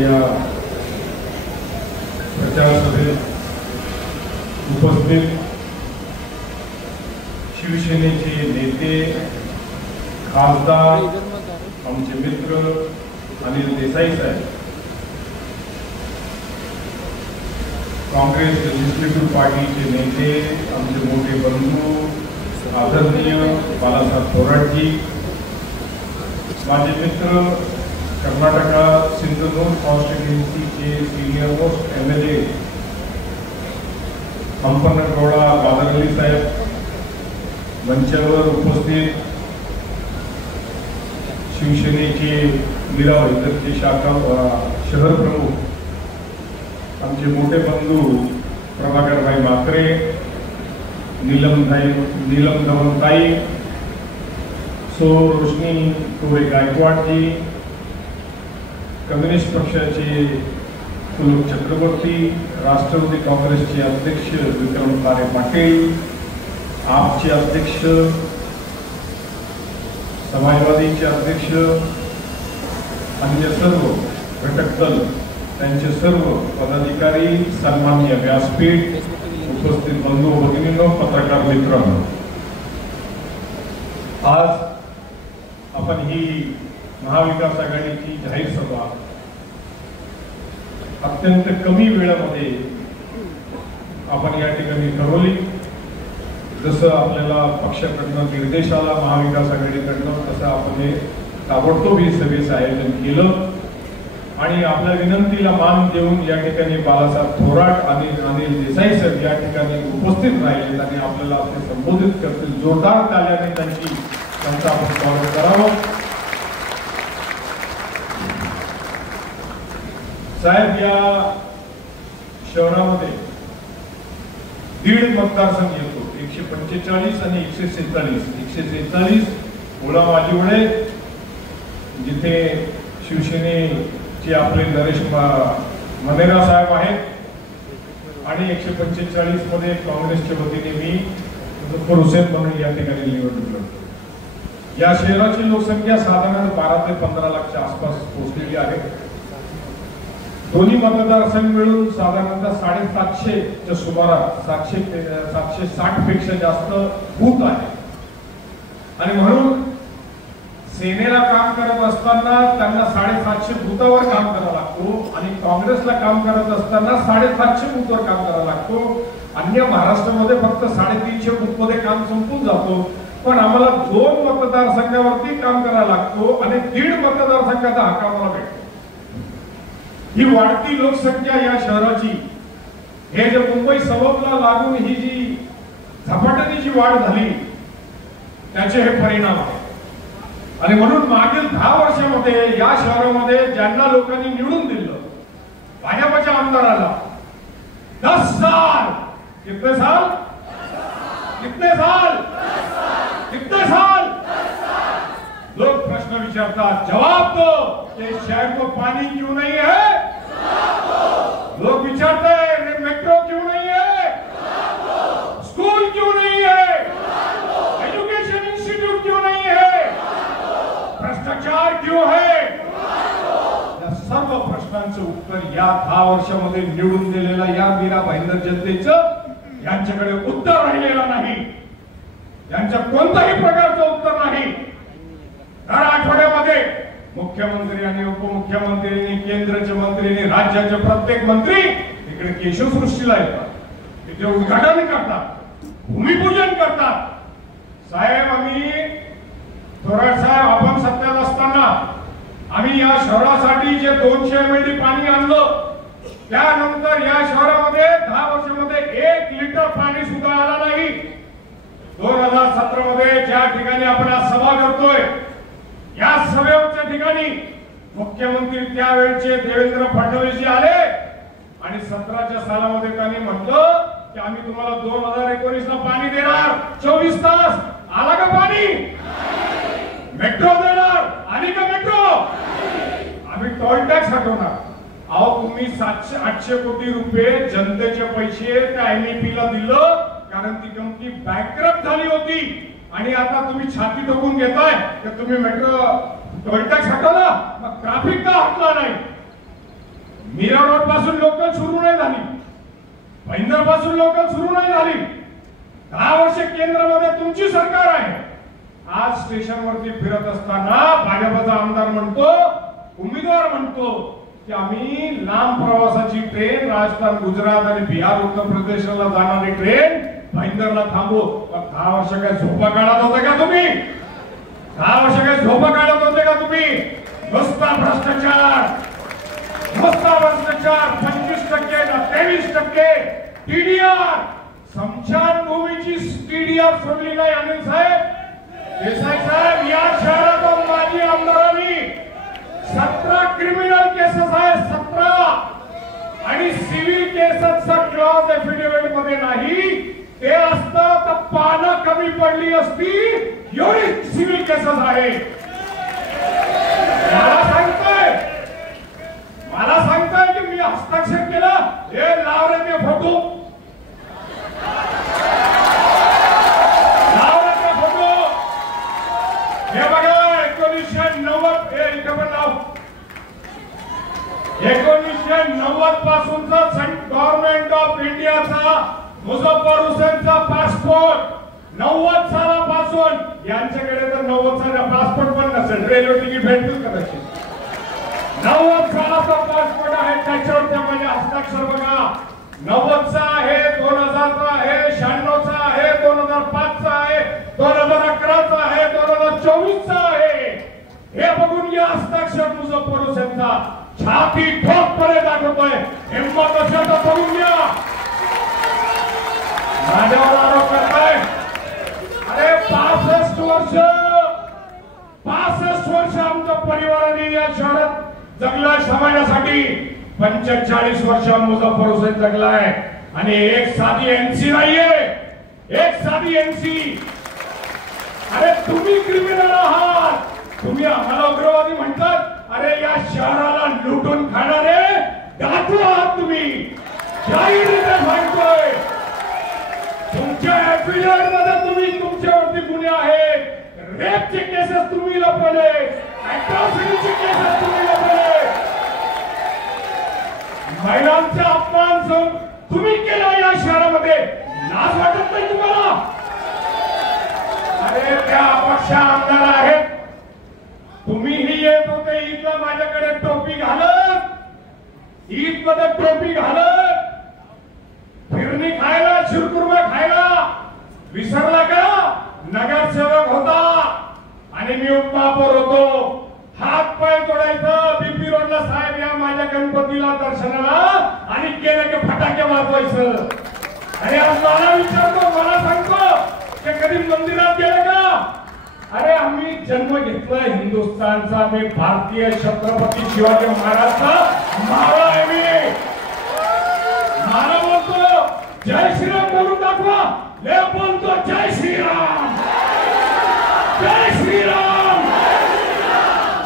या प्रचार सभेत उपस्थित शिवसेनेचे नेते, खासदार, आमचे मित्र अनिल देसाई साहेब, काँग्रेस लेजिस्लेटिव्ह पार्टीचे नेते, आमचे मोठे बंधू आदरणीय बालासाहेब थोराटजी, माझे मित्र कर्नाटका सिंधुदुर्ग कॉन्स्टिट्युएन्सी के सीनियर मोस्ट MLA हंपन्नगौडा बादरली साहेब, मंचावर उपस्थित शिवसेनेचे मीरा भाईंदरचे शाखा शहर प्रमुख, आमचे मोठे बंधू प्रभाकर भाई मात्रे, नीलम धवनताई, सो रोशनी टोळे गायकवाड जी, कम्युनिस्ट पक्षाचे पुलक चक्रवर्ती, राष्ट्रवादी काँग्रेसचे अध्यक्ष विक्रम तारे पाटील, आपचे अध्यक्ष, समाजवादीचे अध्यक्ष, अन्य सर्व घटक दल त्यांचे सर्व पदाधिकारी, सन्माननीय व्यासपीठ, उपस्थित बंधू भगिनींनो, पत्रकार मित्रांनो, आज आपण ही महाविकास आघाडीची जाहीर सभा अत्यंत कमी वेळामध्ये आपण या ठिकाणी ठरवली. जसं आपल्याला पक्षाकडनं निर्देश आला महाविकास आघाडीकडनं, तसं आपण हे ताबडतोब ही सभेचं आयोजन केलं आणि आपल्या विनंतीला मान देऊन या ठिकाणी बालासाहेब थोराट आणि अनिल देसाई सर या ठिकाणी उपस्थित राहिले आणि आपल्याला आपले संबोधित करतील. जोरदार ताल्याने त्यांचं आपण स्वागत करावं. साहेब, या शहरामध्ये 1.5 मतदारसंघ येतो, 145 आणि 147. 147 ओला माझीवडे जिथे शिवसेनेचे आपले नरेश मनेरा साहेब आहेत आणि 145 मध्ये काँग्रेसच्या वतीने मी मुझफ्फर हुसेन म्हणून या ठिकाणी निवडणूक लढतो. या शहराची लोकसंख्या साधारण 12 ते 15 लाखच्या आसपास पोहोचलेली आहे. दोन्ही मतदारसंघ मिळून साधारणतः 750च्या सुमारास 760 पेक्षा जास्त बूथ आहे आणि म्हणून सेनेला काम करत असताना त्यांना 750 बूथावर काम करावं लागतो आणि काँग्रेसला काम करत असताना 750 बूथवर काम करावं लागतो. अन्य महाराष्ट्रामध्ये फक्त 350 बूथ मध्ये काम संपून जातो, पण आम्हाला 2 मतदारसंघावरती काम करावं लागतो आणि 1.5 मतदारसंघाचा हक्क आम्हाला भेटतो. ही वाढती लोकसंख्या या शहराची, हे जे मुंबई सबबला लागून ही जी झपाट्याने जी वाढ झाली त्याचे हे परिणाम आहेत आणि म्हणून मागील 10 वर्षामध्ये या शहरामध्ये ज्यांना लोकांनी निवडून दिलं, भाजपच्या आमदाराला 10 साल, कितने साल, कितने साल, कितने साल, लोग प्रश्न विचारतात, जवाब दो, कि शहर को पानी क्यों नहीं है? लोग विचारते हैं मेट्रो क्यों नहीं है, स्कूल क्यों नहीं है, एजुकेशन इंस्टीट्यूट क्यों नहीं है, भ्रष्टाचार क्यों है? या सर्व प्रश्नांचं उत्तर या 10 वर्षामध्ये निवडून दिलेला या मीरा भाईंदर जनतेचं यांच्याकडे उत्तर राहिलेलं नाही. यांच्या कोणत्याही प्रकारचं उत्तर नाही. दर आठवड्यामध्ये मुख्यमंत्री आणि उपमुख्यमंत्र्यांनी, केंद्राचे मंत्र्यांनी, राज्याचे प्रत्येक मंत्री इकडे केशवसृष्टीला येतात, तिथे उद्घाटन करतात, भूमिपूजन करतात. साहेब, आम्ही थोराट साहेब, आपण सत्तेत असताना आम्ही या शहरासाठी जे 200 MLD पाणी आणलं, त्यानंतर या शहरामध्ये 10 वर्षामध्ये 1 लिटर पाणी सुद्धा आला नाही. 2017 मध्ये ज्या ठिकाणी आपण आज सभा करतोय, या सभेच्या ठिकाणी मुख्यमंत्री त्यावेळचे देवेंद्र फडणवीस आले आणि 17च्या सालामध्ये त्यांनी म्हटलं की आम्ही तुम्हाला 2019 ला पाणी देणार. 24 तास आला का पाणी? मेट्रो देणार, आली का मेट्रो? आम्ही टोल टॅक्स हटवणार. अहो, तुम्ही 700-800 कोटी रुपये जनतेचे पैसे त्या MEP ला दिलं कारण ती कंपनी बँकरप्ट झाली होती आणि आता तुम्ही छाती ठोकून घेताय की तुम्ही मेट्रो टोल टॅक्स हटवला, मग ट्रॅफिक का हटला नाही? पासून लोकल सुरू नाही झाली, भाईंदर पासून लोकल सुरू नाही झाली. 10 वर्ष केंद्रामध्ये तुमची सरकार आहे. आज स्टेशनवरती फिरत असताना भाजपचा आमदार म्हणतो, उमेदवार म्हणतो की आम्ही लांब प्रवासाची ट्रेन राजस्थान, गुजरात आणि बिहार, उत्तर प्रदेशला जाणारी ट्रेन भाईंदरला थांबू. 10 वर्ष काय झोपा काढत होते का तुम्ही? 10 वर्ष काय झोपा काढत होते का तुम्ही? नुसता भ्रष्टाचार, नुसता भ्रष्टाचार. 25% ना 23% टीडीआर. स्मशानभूमीची टीडीआर सोडली नाही अनिल साहेब, देसाई साहेब. या शहरात माजी आमदारांनी 17 क्रिमिनल केसेस आहे, 17. आणि सिव्हिल केसेसचा क्लॉज एफिडेव्हिट मध्ये नाही. ते असतं तर पानं कमी पडली असती, एवढी सिव्हिल केसेस आहे. मला सांगताय की मी हस्ताक्षर केला. हे लाव रे ते फोटो, लाव रे ते फोटो. हे बघा 1990, हे इथे पण लाव. 1990 पासूनचा गव्हर्नमेंट ऑफ इंडियाचा मुझफ्फर हुसेनचा पासपोर्ट 90 सालापासून. यांच्याकडे तर 90 साला पासपोर्ट पण नसेल, रेल्वे तिकीट भेटतील कदाचित. 90 सालाचा पासपोर्ट आहे, त्याच्यावर त्या माझे हस्ताक्षर बघा. 90 चा आहे, 2000 चा आहे, 96 चा आहे, 2005 चा आहे, 2011 चा आहे, 2024 चा आहे. हे बघून घ्या हस्ताक्षर मुझफ्फर हुसेनचा. छाती ठोकपणे दाखवतोय. हिंमत असेल तर बघून घ्या. माझ्यावर आरोप करताय. अरे 65 वर्ष आमच्या परिवाराने या शहरात जगलाय समाजासाठी. 45 वर्ष मुझफ्फर हुसेन जगलाय. आणि एक साधी एनसी नाहीये, एक साधी एनसी. अरे तुम्ही क्रिमिनल आहात, तुम्ही आम्हाला उग्रवादी म्हणतात. अरे या शहराला लुटून खाणारे डाकू आहात तुम्ही. जाहीररित्या सांगतोय. तुमच्या एफआयआर मध्ये तुम्ही, तुमच्यावरती गुन्हे आहेत. रेपचे केसेस तुम्ही लपवले, अट्रॉसिटीचे केसेस तुम्ही लपवले, महिलांचा अपमान तुम्ही केला या शहरामध्ये. लाज वाटत नाही तुम्हाला? अरे त्या अपक्ष आमदार आहेत. तुम्हीही येत होते ईदला माझ्याकडे टोपी घालत, ईद मध्ये टोपी घालत, फिरणी खायला, शिरकुर्मा खायला. विसरला का? नगरसेवक होता आणि मी उपमहापौर होतो. हात पाय तोडायचं बीपी रोडला, साहेब या माझ्या गणपतीला दर्शनाला, आणि गेलं की फटाके वाजवायचं. आणि आज मला विचारतो, मला सांगतो की कधी मंदिरात गेले का? अरे आम्ही जन्म घेतला हिंदुस्थानचा. मी भारतीय छत्रपती शिवाजी महाराजचा मावळा आहे. मी मला बोलतो जय श्रीराम बोलून दाखवा. ले बोलतो जय श्रीराम, जय श्रीराम,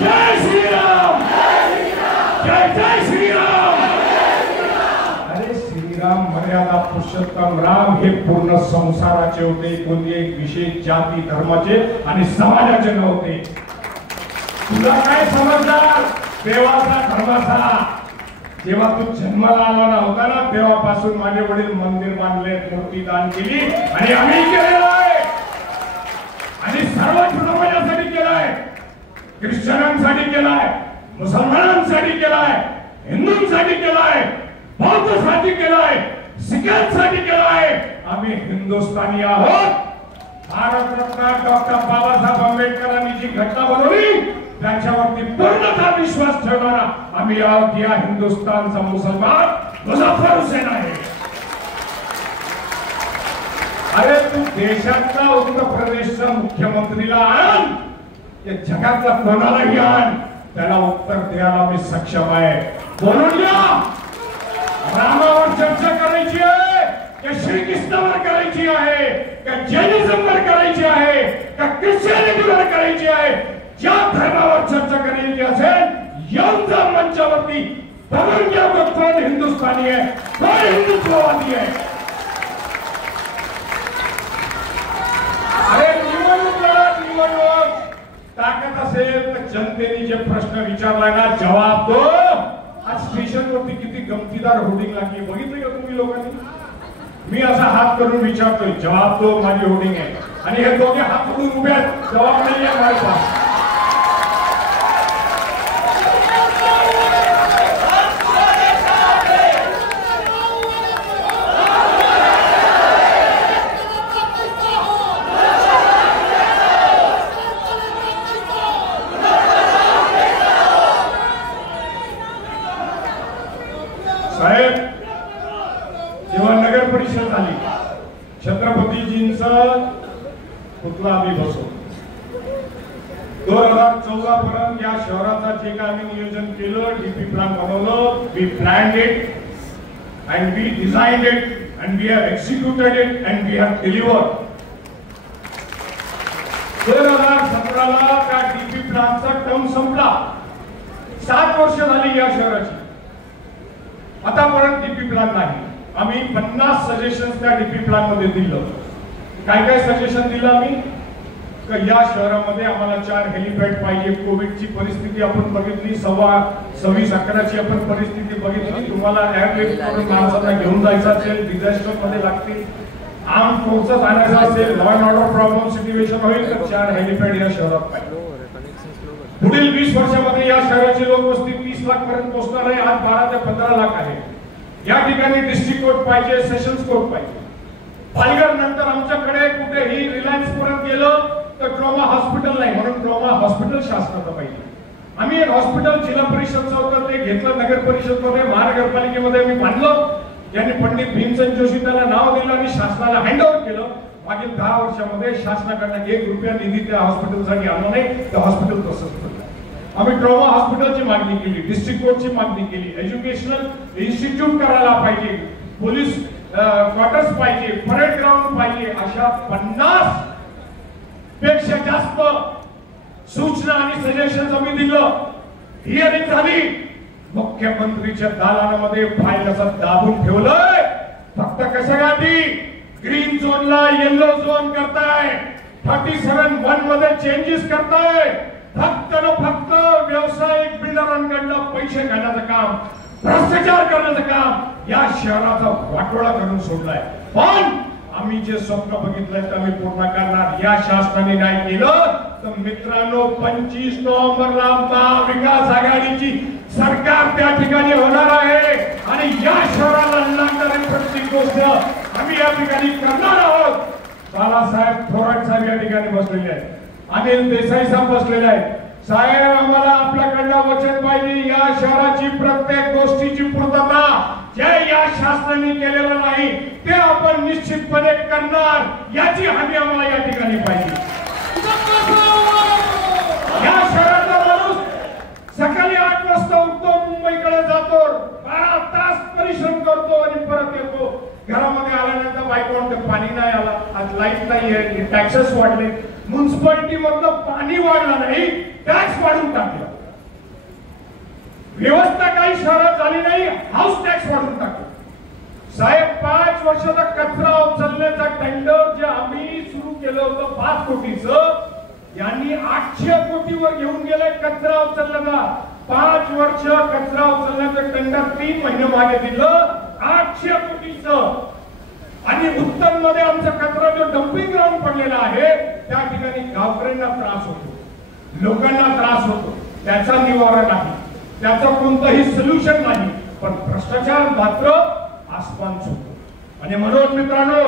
जय श्रीराम, जय जय श्रीराम. अरे श्रीराम मर्यादा पुरुषोत्तम राम हे पूर्ण संसाराचे होते, कोणते एक विशेष जाती धर्माचे आणि समाजाचे नव्हते. तुला काय समजणार देवाचा धर्माचा? जेव्हा तू जन्माला आला नव्हता ना, तेव्हापासून माझे वडील मंदिर बांधले, मूर्ती दान केली आणि आम्ही केलेलं आहे. आणि सर्व समाजासाठी केलाय, ख्रिश्चनांसाठी केलाय, मुसलमानांसाठी केलाय, हिंदूंसाठी केलाय, बौद्धांसाठी केलाय, सिखांसाठी केलाय. आम्ही हिंदुस्थानी आहोत. भारतरत्न डॉक्टर बाबासाहेब आंबेडकरांनी जी घटना बनवली त्याच्यावरती पूर्णतः विश्वास ठेवणारा आम्ही आहोत. या हिंदुस्थानचा मुसलमान मुझफ्फर हुसेन आहे. अरे तू देशातला उत्तर प्रदेशचा मुख्यमंत्रीला आण, या जगातला कोणालाही आण, त्याला उत्तर द्यायला मी सक्षम आहे. बोलून घ्या. रामावर चर्चा करायची आहे का श्रीकृष्णावर करायची आहे का जैनिझमवर करायची आहे का ख्रिश्चनिटीवर करायची आहे? ज्या धर्मावर चर्चा करायची असेल येऊन जा मंचावरती. बघून घ्या कोण हिंदुस्थानी आहे, कोण हिंदुत्ववादी आहे. अरे निवडणूक ताकद असेल तर जनतेने जे प्रश्न विचारला ना, जवाब दो. आज स्टेशन वरती किती गमतीदार होर्डिंग लागली बघितलं का तुम्ही लोकांनी? मी असा हात करून विचारतोय, जवाब तो माझी होर्डिंग आहे आणि हे दोघे हात करून उभे आहेत, जवाब नाही आहे माझ्या पास. साहेब, जेव्हा नगर परिषद झाली, छत्रपतीजींचा पुतळा आम्ही बसवला. 2014 पर्यंत या शहराचा जे काय आम्ही नियोजन केलं, डीपी प्लॅन बनवलं, we planned it and we designed it and we have executed it and we have delivered. 2017ला त्या डीपी प्लॅनचा टर्म संपला. 7 वर्ष झाली या शहराची. आतापर्यंत डीपी प्लॅन नाही. आम्ही 50 सजेशन्स त्या डीपी प्लॅन मध्ये दिलं. काय काय सजेशन दिलं आम्ही? या शहरामध्ये आम्हाला 4 हेलिपॅड पाहिजे. कोविडची परिस्थिती आपण बघितली, 26/11ची आपण परिस्थिती बघितली. तुम्हाला एअरलिफ्ट करून माणसांना घेऊन जायचं असेल, डिझास्टर मध्ये लागतील, आर्म फोर्सेस आणायचा असेल, law and order problem situation होईल, तर 4 हेलिपॅड या शहरात पाहिजे. पुढील 20 वर्षामध्ये या शहराची लोकवस्ती 30 लाख पर्यंत पोहोचणार आहे. आज 12 ते 15 लाख आहे. या ठिकाणी डिस्ट्रिक्ट कोर्ट पाहिजे, सेशन्स कोर्ट पाहिजे. पालघर नंतर आमच्याकडे कुठेही रिलायन्स पर्यंत गेलं तर ट्रॉमा हॉस्पिटल नाही, म्हणून ट्रॉमा हॉस्पिटल शासनाचं पाहिजे. आम्ही एक हॉस्पिटल जिल्हा परिषदचं होतं, ते घेतलं नगर परिषदमध्ये, महानगरपालिकेमध्ये मी बांधलं. यांनी पंडित भीमसेन जोशी त्याला नाव दिलं आणि शासनाला हँडओव्हर केलं. मागील 10 वर्षामध्ये शासनाकडनं 1 रुपया निधी त्या हॉस्पिटलसाठी आला नाही. ते हॉस्पिटल तसंच पडलं. आम्ही ट्रॉमा हॉस्पिटलची मागणी केली, डिस्ट्रिक्ट कोर्टची मागणी केली, एज्युकेशनल इन्स्टिट्यूट करायला पाहिजे, पोलीस क्वार्टर्स पाहिजे, परेड ग्राउंड पाहिजे. अशा 50 पेक्षा जास्त सूचना आणि सजेशन आम्ही दिलं. हिअरिंग झाली. मुख्यमंत्रीच्या दालनामध्ये फाईल असं दाबून ठेवलंय. फक्त कशासाठी? ग्रीन झोनला येलो झोन करताय, 37(1) मध्ये चेंजेस करताय. फक्त न फक्त व्यावसायिक बिल्डरांकडनं पैसे घेण्याचं काम, भ्रष्टाचार करण्याचं काम या शहराचा वाटोळा करून सोडलाय. पण आम्ही जे स्वप्न बघितलंय ते आम्ही पूर्ण करणार. या शासनाने नाही केलं तर मित्रांनो, 25 नोव्हेंबरला महाविकास आघाडीची सरकार त्या ठिकाणी होणार आहे आणि या शहराला लागणारी प्रत्येक गोष्ट आम्ही या ठिकाणी करणार आहोत. बाळासाहेब थोरात साहेब या ठिकाणी बसलेले आहेत, अनिल देसाई साहेब बसलेले आहेत. साहेब, आम्हाला आपल्याकडनं वचन पाहिजे, या शहराची प्रत्येक गोष्टीची पूर्तता जे या शासनाने केलेलं नाही ते आपण निश्चितपणे करणार, याची हमी आम्हाला या ठिकाणी पाहिजे. या शहराचा माणूस सकाळी 8 वाजता उठतो, मुंबईकडे जातो, 12 तास परिश्रम करतो आणि परत येतो. घरामध्ये आल्यानंतर बायको म्हणते पाणी नाही आला, आज लाईट नाही आहे, टॅक्सेस वाढले. म्युन्सिपालिटी मधलं पाणी वाढलं नाही, टॅक्स वाढून टाकलं. व्यवस्था काही शहरात झाली नाही, हाऊस टॅक्स वाढून टाकलं. साहेब, 5 वर्षाचा कचरा उचलण्याचा टेंडर जे आम्ही सुरू केलं होतं 5 कोटीचं, यांनी 800 कोटीवर घेऊन गेले कचरा उचलण्याचा. 5 वर्ष कचरा उचलण्याचं टेंडर 3 महिने मागे दिलं 800 कोटीचं. आणि उत्तर मध्ये आमचा कचरा जो डम्पिंग ग्राउंड पडलेला आहे त्या ठिकाणी गावकऱ्यांना त्रास होतो, लोकांना त्रास होतो. त्याचा निवारण नाही, त्याचं कोणतंही सोल्युशन नाही, पण भ्रष्टाचार मात्र आसमान छूतो. आणि म्हणून मित्रांनो,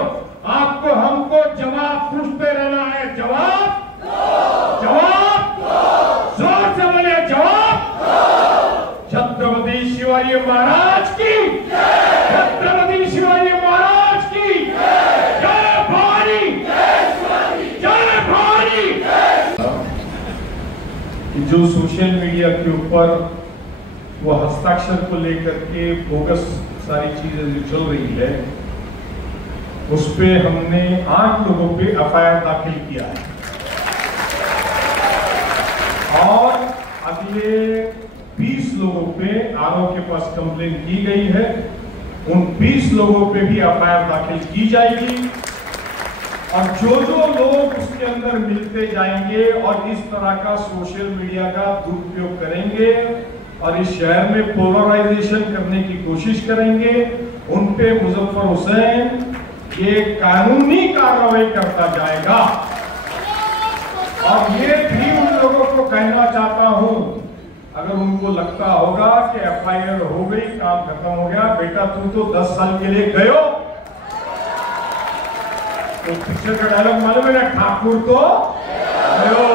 आपको हमको जवाब पूछते रहना है. जवाब जवाब जोर से बोलिए, जवाब. छत्रपती शिवाजी महाराज की, छत्रपती शिवाजी महाराज की जय भवानी, जय भवानी. जो सोशल मीडिया के ऊपर वो हस्ताक्षर को लेकर के बोगस सारी चीजें जो चल रही है, उस पे हमने 8 लोगों पे एफआईआर दाखिल किया है और अगले 20 लोगों पे आरओ के पास कंप्लेन की गई है. उन 20 लोगों पे भी एफआईआर दाखिल की जाएगी और जो लोग उसके अंदर मिलते जाएंगे और इस तरह का सोशल मीडिया का दुरुपयोग करेंगे और इस शहर में पोलराइजेशन करने की कोशिश करेंगे। उन पे मुजफ्फर हुसैन ये कानूनी कार्रवाई करता जाएगा। और ये भी उन लोगों को कहना चाहता हूं, अगर उनको लगता होगा कि एफआईआर हो गई, काम खत्म हो गया, बेटा तू तो 10 साल के लिए गयो, तो पिक्चर का डायलॉग मालूम है ना, ठाकुर तो गयो।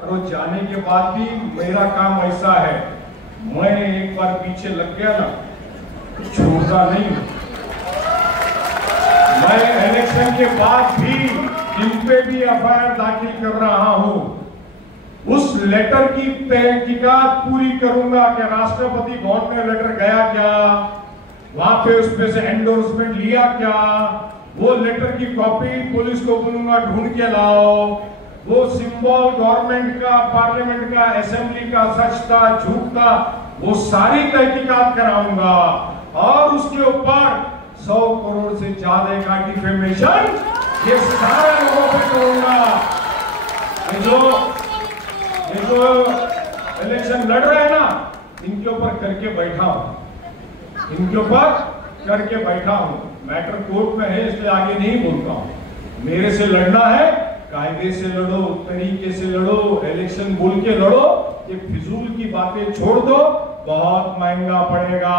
और वो जाने के बाद भी मेरा काम ऐसा है, मैं एक बार पीछे लग गया ना तो छोड़ता नहीं। मैं इलेक्शन के बाद भी जिन पे भी एफआईआर दाखिल कर रहा हूं, उस लेटर की तहकीकात पूरी करूंगा कि राष्ट्रपति भवन में लेटर गया क्या, वहां पे उसमें से एंडोर्समेंट लिया क्या, वो लेटर की कॉपी पुलिस को बोलूंगा ढूंढ के लाओ, वो सिंबल गवर्नमेंट का, पार्लियामेंट का, असेंबली का सच था झूठ था, वो सारी तहकीकात कराऊंगा। और उसके ऊपर 100 करोड़ से ज्यादा का डिफेमेशन ये सारे लोगों पे करूंगा। ये जो इलेक्शन लड़ रहे हैं ना, इनके ऊपर करके बैठा हूं, इनके ऊपर करके बैठा हूं। मैटर कोर्ट में है, इसलिए आगे नहीं बोलता हूं। मेरे से लड़ना है, कायदे से लड़ो, तरीके से लड़ो, इलेक्शन बोल के लड़ो। ये फिजूल की बातें छोड़ दो, बहुत महंगा पड़ेगा।